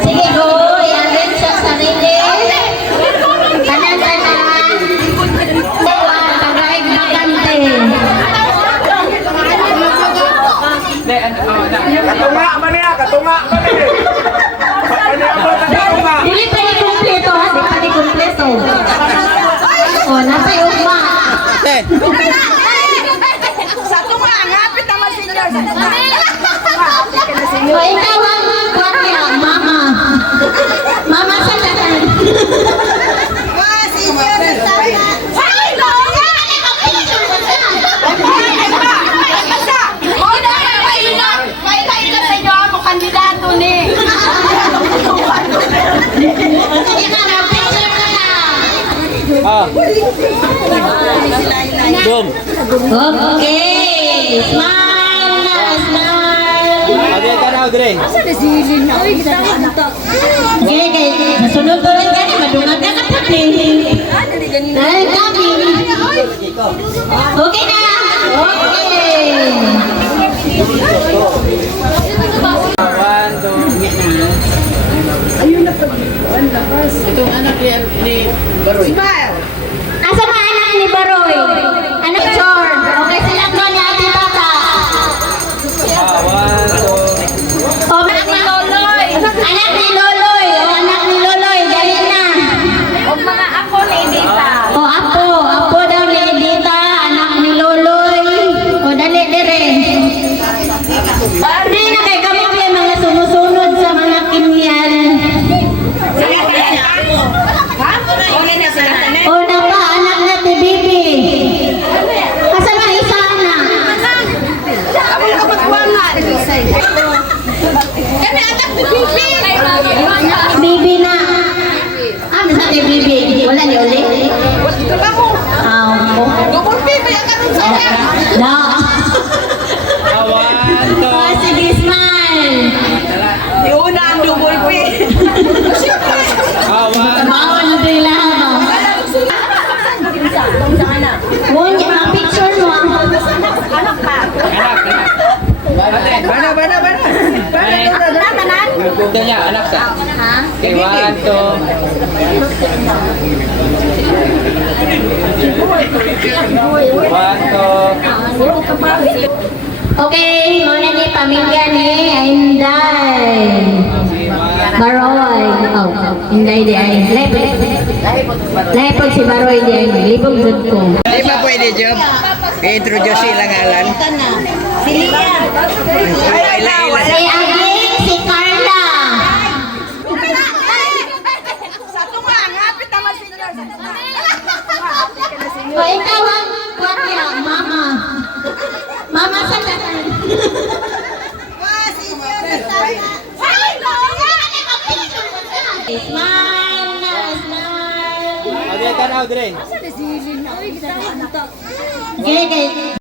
Sige, go. I-arrange sa sarili. Kanan-kanan. Tagaig bakante. Katunga man niya, katunga man niya. Dili pa ni kumpleto, ha? Di pa ni kumpleto. O, nasa ugma. Sa tunga, ngapit naman senior. Sa tunga. O, ikaw ang kwarya, mama. Mama sa lahat. Mga senior na sana. Ay, no! May ka sa inyo mo kandidato ni. Sige na, picture na lang. Zoom. Okay. Smile na, smile. Abi ka na, Audrey. Okay, okay. Nasunod ko rin ka, madungan ka na puti. Dahil kami. Okay na. Okay. Itong anak ni Baroy. Smile. Asa ba anak ni Baroy? Anak Chor. Okay, silang ko niya ati tata. O, anak ni Loloy. Anak ni Loloy. O, anak ni Loloy. Dali na. O mga ako ni Edita. O, apo daw ni Edita. Anak ni Loloy. O, dali, dire. Hindi na kay kamo yung mga sumusunod sa mga kinyan. O, napa, anak na ti Bibi. Asa na isa anak? Kami anak ni Bibi. Bibi na. Ah, masa ni Bibi? Wala ni Uli? Kamu. Gubon Bibi ang karon sa akin. No. Awan to. Oh, sige, smile. Iuna ang double P. Awan. Bawal na ito yung lahat. Huwag niya, mga picture mo. Anak ka. Anak. Ito niya, anak sa. Ha? Okay, one, two. One, two. Okay, muna ni pamilya ni Inday. Baroy. Oh, Inday di ay. Lepag si Baroy di ay. Libog dud ko. Di ba pwede, Job? I-introduce sila ngalan. Si Lia. Si Aging, si Carla. Sa tunga, ngapit naman senior. Sa tunga. O, ikaw ang kwarya, mama. Mama sa lahat. Mga senior na sana. Ay, no! Smile na, smile. Abi ka na, Audrey. Okay, okay.